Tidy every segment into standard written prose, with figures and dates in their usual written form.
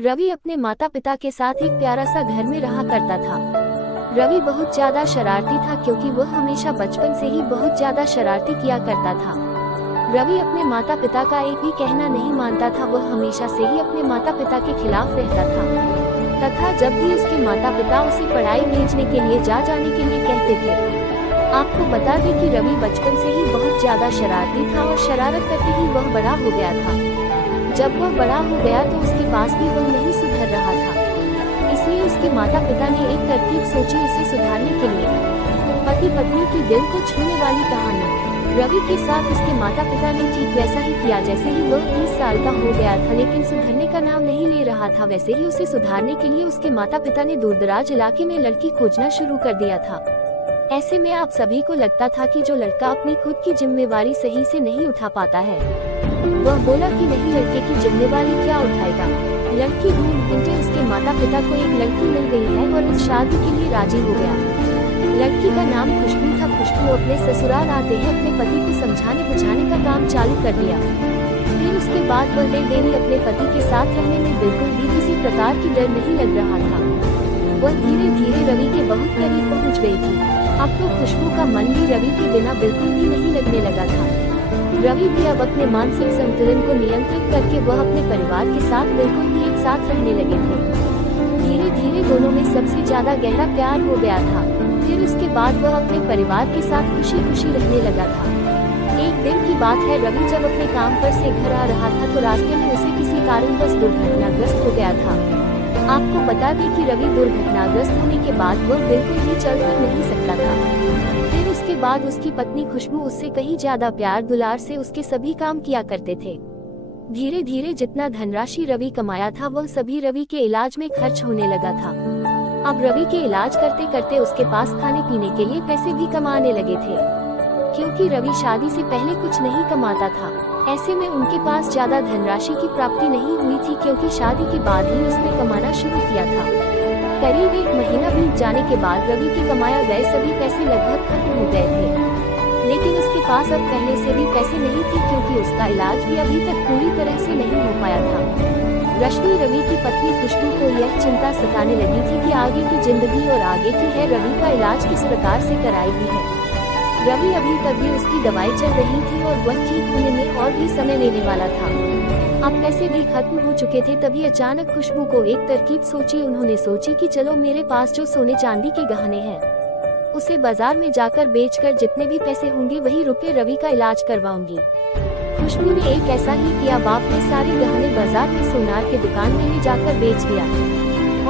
रवि अपने माता पिता के साथ एक प्यारा सा घर में रहा करता था। रवि बहुत ज्यादा शरारती था क्योंकि वह हमेशा बचपन से ही बहुत ज्यादा शरारती किया करता था। रवि अपने माता पिता का एक भी कहना नहीं मानता था। वह हमेशा से ही अपने माता पिता के खिलाफ रहता था तथा जब भी उसके माता पिता उसे पढ़ाई भेजने के लिए जाने के लिए कहते थे। आपको बता दें कि रवि बचपन से ही बहुत ज्यादा शरारती था और शरारत करते ही वह बड़ा हो गया था। जब वह बड़ा हो गया तो उसके पास भी वह नहीं सुधर रहा था, इसलिए उसके माता पिता ने एक तरकीब सोची उसे सुधारने के लिए। पति पत्नी की दिल को छूने वाली कहानी। रवि के साथ उसके माता पिता ने ठीक वैसा ही किया जैसे ही वह 30 साल का हो गया था, लेकिन सुधरने का नाम नहीं ले रहा था। वैसे ही उसे सुधारने के लिए उसके माता पिता ने दूरदराज इलाके में लड़की खोजना शुरू कर दिया था। ऐसे में आप सभी को लगता था कि जो लड़का अपनी खुद की जिम्मेवारी सही से नहीं उठा पाता है, वह बोला कि नहीं, लड़के की जिम्मेवारी क्या उठाएगा। लड़की ढूंढते उसके माता पिता को एक लड़की मिल गई है और उस शादी के लिए राजी हो गया। लड़की का नाम खुशबू था। खुशबू अपने ससुराल आते हैं अपने पति को समझाने बुझाने का काम चालू कर दिया। फिर उसके बाद वह देवी अपने पति के साथ रहने में बिल्कुल भी किसी प्रकार की डर नहीं लग रहा था। वह धीरे धीरे रवि के बहुत करीब पहुंच गई थी। अब तो खुशबू का मन भी रवि के बिना बिल्कुल भी नहीं लगने लगा था। रवि भी अब अपने मानसिक संतुलन को नियंत्रित करके वह अपने परिवार के साथ बिल्कुल भी एक साथ रहने लगे थे। धीरे धीरे दोनों में सबसे ज्यादा गहरा प्यार हो गया था। फिर उसके बाद वह अपने परिवार के साथ खुशी खुशी रहने लगा था। एक दिन की बात है, रवि जब अपने काम पर से घर आ रहा था तो रास्ते में उसे किसी कारणवश दुर्घटनाग्रस्त हो गया था। आपको बता दें कि रवि दुर्घटनाग्रस्त होने के बाद वह बिल्कुल भी चल फिर नहीं सकता था। फिर उसके बाद उसकी पत्नी खुशबू उससे कहीं ज्यादा प्यार दुलार से उसके सभी काम किया करते थे। धीरे धीरे जितना धनराशि रवि कमाया था वह सभी रवि के इलाज में खर्च होने लगा था। अब रवि के इलाज करते करते उसके पास खाने पीने के लिए पैसे भी कमाने लगे थे, क्योंकि रवि शादी से पहले कुछ नहीं कमाता था। ऐसे में उनके पास ज्यादा धनराशि की प्राप्ति नहीं हुई थी, क्योंकि शादी के बाद ही उसने कमाना शुरू किया था। करीब 1 महीना बीत जाने के बाद रवि के कमाया गए सभी पैसे लगभग खत्म हो गए थे, लेकिन उसके पास अब पहले से भी पैसे नहीं थे, क्योंकि उसका इलाज भी अभी तक पूरी तरह से नहीं हो पाया था। रश्मि रवि की पत्नी खुशबू को यह चिंता सताने लगी थी कि आगे की जिंदगी और आगे की है रवि का इलाज किस प्रकार से कराएगी है। रवि अभी तक भी उसकी दवाई चल रही थी और वह ठीक होने में और भी समय लेने वाला था। अब पैसे भी खत्म हो चुके थे। तभी अचानक खुशबू को एक तरकीब सोची। उन्होंने सोची कि चलो मेरे पास जो सोने चांदी के गहने हैं उसे बाजार में जाकर बेचकर जितने भी पैसे होंगे वही रुपए रवि का इलाज करवाऊंगी। खुशबू ने एक ऐसा ही किया। बाप ने सारे गहने बाजार में सोनार के दुकान में ले जाकर बेच दिया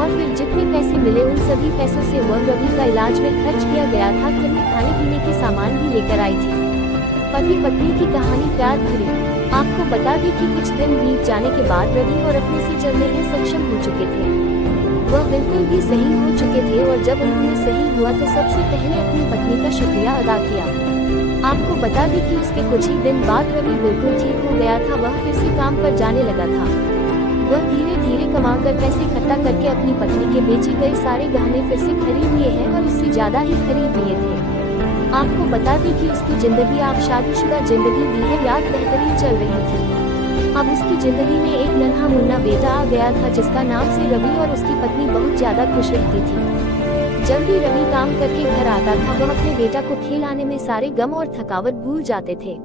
और फिर जितने पैसे मिले उन सभी पैसों से वह रवि का इलाज में खर्च किया गया था। घर में खाने पीने के सामान भी लेकर आई थी। पति पत्नी की कहानी प्यार भरी। आपको बता दें कि कुछ दिन बीत जाने के बाद रवि और अपने से चलने में सक्षम हो चुके थे। वह बिल्कुल भी सही हो चुके थे और जब उन्होंने सही हुआ तो सबसे पहले अपनी पत्नी का शुक्रिया अदा किया। आपको बता दें कि उसके कुछ ही दिन बाद रवि बिल्कुल ठीक हो गया था। वह फिर से काम पर जाने लगा था। वह धीरे धीरे कमाकर पैसे इकट्ठा करके अपनी पत्नी के बेचे गए सारे गहने फिर से खरीद लिए हैं और उससे ज्यादा ही खरीद लिए थे। आपको बता दें कि उसकी जिंदगी आप शादीशुदा जिंदगी दी है याद बेहतरीन चल रही थी। अब उसकी जिंदगी में एक नन्हा मुन्ना बेटा आ गया था जिसका नाम से रवि और उसकी पत्नी बहुत ज्यादा खुश रहती थी। जब भी रवि काम करके घर आता था वह अपने बेटा को खिलाने में सारे गम और थकावट भूल जाते थे।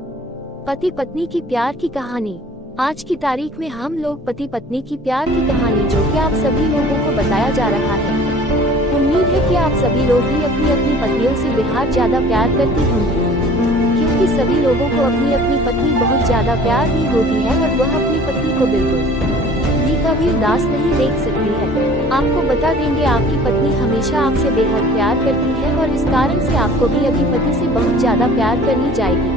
पति पत्नी की प्यार की कहानी। आज की तारीख में हम लोग पति पत्नी की प्यार की कहानी जो कि आप सभी लोगों को बताया जा रहा है। उम्मीद है कि आप सभी लोग भी अपनी अपनी पत्नियों से बेहद ज्यादा प्यार करती होंगी, क्योंकि सभी लोगों को अपनी अपनी पत्नी बहुत ज्यादा प्यार भी होती है और वह अपनी पत्नी को बिल्कुल भी कभी उदास नहीं देख सकती है। आपको बता देंगे आपकी पत्नी हमेशा आपसे बेहद प्यार करती है और इस कारण से आपको भी अपनी पति से बहुत ज्यादा प्यार करनी जाएगी।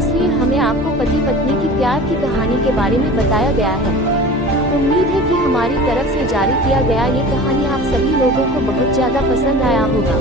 इसलिए हमें आपको पति पत्नी की प्यार की कहानी के बारे में बताया गया है। उम्मीद है कि हमारी तरफ से जारी किया गया ये कहानी आप सभी लोगों को बहुत ज्यादा पसंद आया होगा।